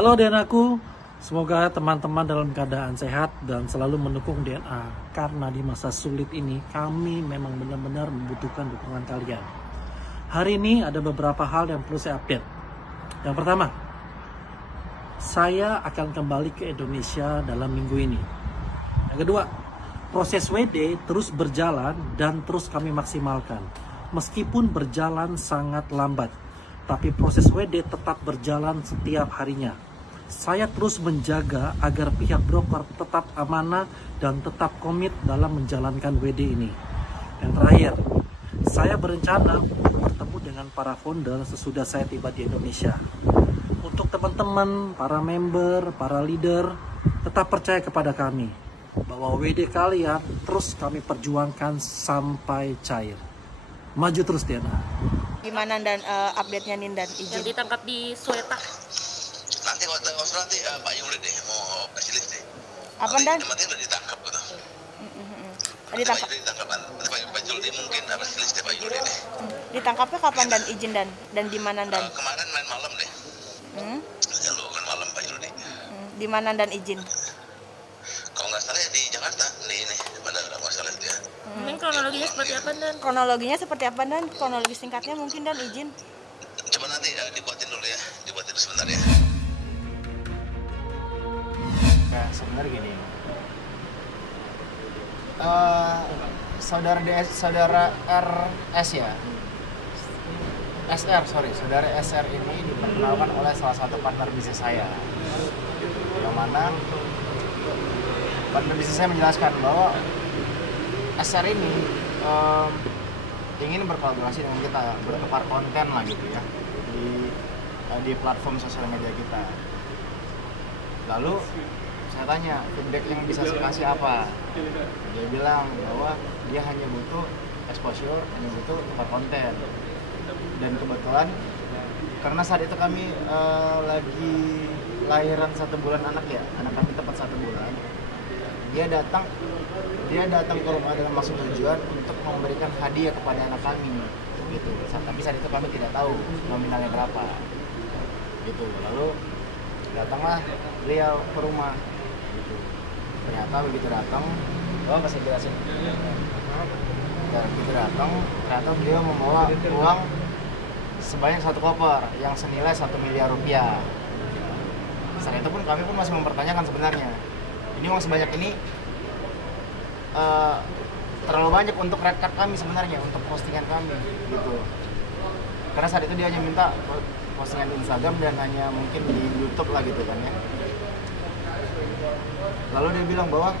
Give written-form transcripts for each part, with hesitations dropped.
Halo DNA-ku, semoga teman-teman dalam keadaan sehat dan selalu mendukung DNA. Karena di masa sulit ini, kami memang benar-benar membutuhkan dukungan kalian. Hari ini ada beberapa hal yang perlu saya update. Yang pertama, saya akan kembali ke Indonesia dalam minggu ini. Yang kedua, proses WD terus berjalan dan terus kami maksimalkan. Meskipun berjalan sangat lambat, tapi proses WD tetap berjalan setiap harinya. Saya terus menjaga agar pihak broker tetap amanah dan tetap komit dalam menjalankan WD ini. Yang terakhir, saya berencana untuk bertemu dengan para founder sesudah saya tiba di Indonesia. Untuk teman-teman, para member, para leader, tetap percaya kepada kami bahwa WD kalian terus kami perjuangkan sampai cair. Maju terus DNA. Gimana dan update-nya Nin dan Yang izin? ditangkap di Sweta. Nanti Pak Yuli deh mau kasih lift deh. Apa dan? Nanti udah ditangkap gitu. Ditangkap. Ditangkap. Nanti Pak Yuli mungkin kasih lift deh Pak Yuli deh. Ditangkapnya kapan dan izin dan di mana dan? Kemarin main malam deh. Jangan lupa malam Pak Yuli. Di mana dan izin? Kalau nggak salah ya di Jakarta di ini bandara nggak salah itu ya. Mungkin kronologinya seperti apa dan? Kronologinya seperti apa dan? Kronologi singkatnya mungkin dan izin. Coba nanti dibuatin dulu ya, dibuatin sebentar ya. Ya, sebenarnya gini. Saudara RS ya. Saudara SR ini diperkenalkan oleh salah satu partner bisnis saya. Yang mana partner bisnis saya menjelaskan bahwa SR ini ingin berkolaborasi dengan kita, bertukar konten lah gitu ya di platform sosial media kita. Lalu saya tanya feedback yang bisa saya kasih apa? Dia bilang bahwa dia hanya butuh exposure, hanya butuh tukar konten. Dan kebetulan karena saat itu kami lagi lahiran 1 bulan anak ya, anak kami tepat 1 bulan. Dia datang ke rumah dengan maksud tujuan untuk memberikan hadiah kepada anak kami gitu. Tapi saat itu kami tidak tahu nominalnya berapa gitu. Lalu datanglah beliau ke rumah gitu. Ternyata begitu datang, masih jelasin. Dan begitu datang, ternyata beliau membawa uang sebanyak 1 koper yang senilai 1 miliar rupiah. Saat itu pun kami pun masih mempertanyakan sebenarnya, ini uang sebanyak ini terlalu banyak untuk red card kami sebenarnya, untuk postingan kami gitu. Karena saat itu dia hanya minta postingan di Instagram dan hanya mungkin di YouTube lah gitu kan ya. Lalu dia bilang bahwa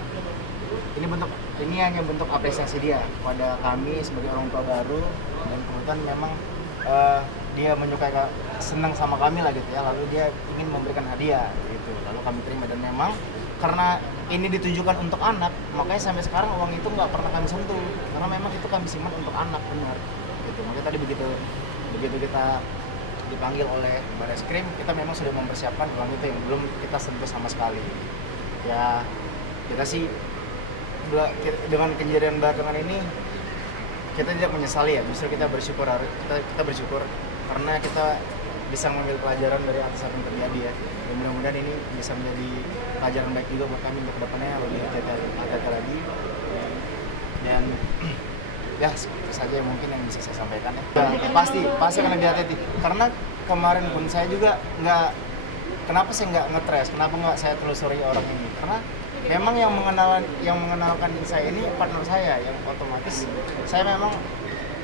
ini hanya bentuk apresiasi dia kepada kami sebagai orang tua baru, dan kemudian memang dia menyukai, senang sama kami lah gitu ya. Lalu dia ingin memberikan hadiah gitu. Lalu kami terima, dan memang karena ini ditujukan untuk anak, makanya sampai sekarang uang itu nggak pernah kami sentuh, karena memang itu kami simpan untuk anak, benar gitu. Makanya tadi begitu kita dipanggil oleh Barreskrim, kita memang sudah mempersiapkan uang itu yang belum kita sentuh sama sekali. Ya kita sih dengan kejadian belakangan ini kita tidak menyesali ya, justru kita bersyukur karena kita bisa mengambil pelajaran dari atas apa yang terjadi ya. Dan mudah-mudahan ini bisa menjadi pelajaran baik juga buat kami untuk kedepannya lebih hati-hati lagi. Dan ya seperti saja mungkin yang bisa saya sampaikan ya. Pasti akan lebih hati-hati, karena kemarin pun saya juga kenapa saya nggak ngetres, kenapa nggak saya telusuri orang ini, karena memang yang mengenalkan saya ini partner saya, yang otomatis saya memang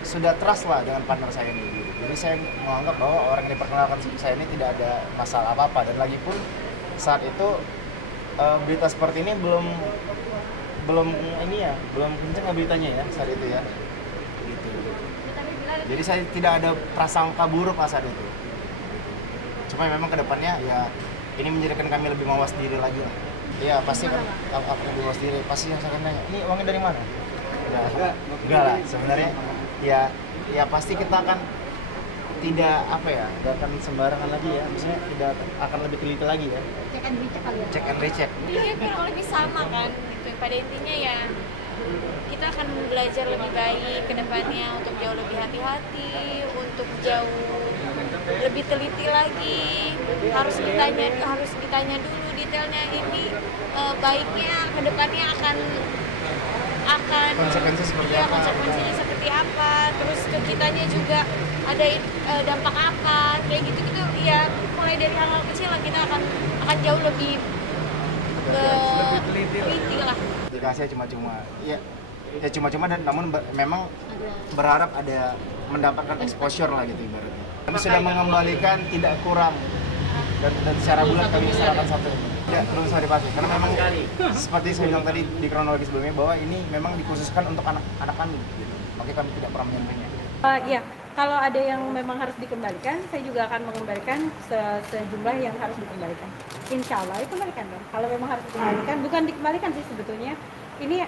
sudah trust lah dengan partner saya ini. Jadi saya menganggap bahwa orang yang diperkenalkan saya ini tidak ada masalah apa-apa. Dan lagi pun saat itu berita seperti ini belum kencang beritanya ya saat itu ya. Gitu. Jadi saya tidak ada prasangka buruk saat itu. Cuma memang kedepannya ya ini menjadikan kami lebih mawas diri lagi lah. Iya pasti kan akan lebih mawas diri. Pasti yang saya akan nanya, ini uangnya dari mana? Enggak lah sebenarnya. Ya pasti kita akan tidak akan sembarangan lagi ya, maksudnya tidak akan lebih teliti lagi ya. Check and recheck. Iya kurang lebih sama kan gitu. Pada intinya ya kita akan belajar lebih baik ke depannya untuk jauh lebih hati-hati, untuk jauh lebih teliti lagi, harus ditanya dulu detailnya ini baiknya kedepannya akan Konsekuensi seperti ya, apa? konsekuensinya seperti apa, terus ke kitanya juga ada dampak apa, kayak gitu ya. Mulai dari hal-hal kecil lah kita akan jauh lebih teliti lah. Dikasih cuma-cuma ya cuma-cuma, dan namun memang berharap ada mendapatkan exposure lah gitu ibaratnya. Kami sudah mengembalikan tidak kurang dan secara bulan kami serahkan satu. Ya, belum bisa dipakai karena memang seperti saya bilang tadi di kronologi sebelumnya bahwa ini memang dikhususkan untuk anak kami gitu. Makanya kami tidak pernah menyampaikannya. Ya, kalau ada yang memang harus dikembalikan, saya juga akan mengembalikan sejumlah yang harus dikembalikan. Insya Allah dikembalikan dong. Kalau memang harus dikembalikan, bukan dikembalikan sih sebetulnya. Ini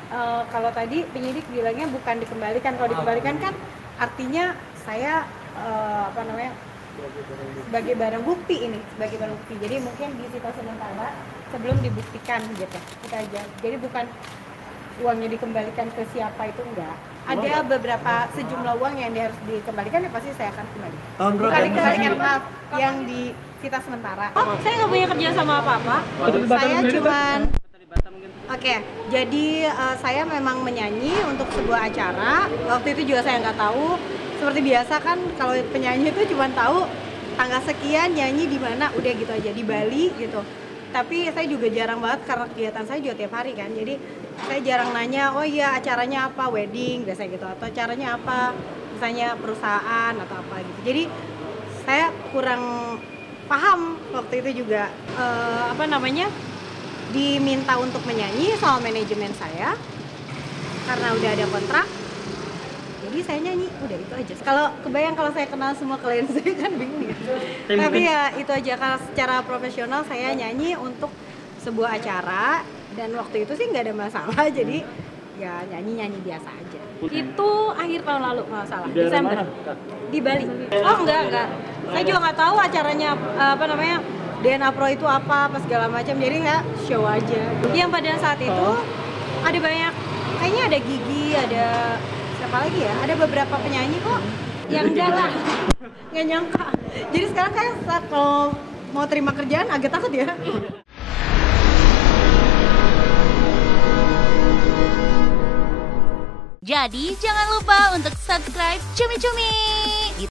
kalau tadi penyidik bilangnya bukan dikembalikan. Kalau dikembalikan kan artinya saya sebagai barang bukti ini, sebagai barang bukti. Jadi mungkin disita sementara sebelum dibuktikan gitu. Kita aja. Jadi bukan uangnya dikembalikan ke siapa itu enggak. Ada beberapa sejumlah uang yang harus dikembalikan, ya pasti saya akan kembalikan. Bukan dikembalikan, maaf, yang disita sementara. Saya nggak punya kerja sama apa-apa. Saya cuman jadi saya memang menyanyi untuk sebuah acara. Waktu itu juga saya nggak tahu. Seperti biasa kan, kalau penyanyi itu cuma tahu tanggal sekian nyanyi di mana, udah gitu aja, di Bali gitu. Tapi saya juga jarang banget karena kegiatan saya juga tiap hari kan. Jadi saya jarang nanya, oh iya acaranya apa, wedding biasanya gitu, atau acaranya apa, misalnya perusahaan atau apa gitu. Jadi saya kurang paham waktu itu juga diminta untuk menyanyi sama manajemen saya karena udah ada kontrak. Jadi saya nyanyi, udah itu aja. Kalau kebayang kalau saya kenal semua klien saya kan bingung gitu. Tapi ya itu aja, kalau secara profesional saya nyanyi untuk sebuah acara dan waktu itu sih nggak ada masalah. Jadi ya nyanyi biasa aja. Itu akhir tahun lalu nggak salah, Desember di Bali. Oh enggak. Saya juga nggak tahu acaranya DNA Pro itu apa segala macam. Jadi ya show aja. Yang pada saat itu ada banyak, kayaknya ada Gigi, ada siapa lagi ya? Ada beberapa penyanyi kok yang jalan. Nggak nyangka. Jadi sekarang saya kalau mau terima kerjaan agak takut ya. Jadi jangan lupa untuk subscribe Cumi Cumi.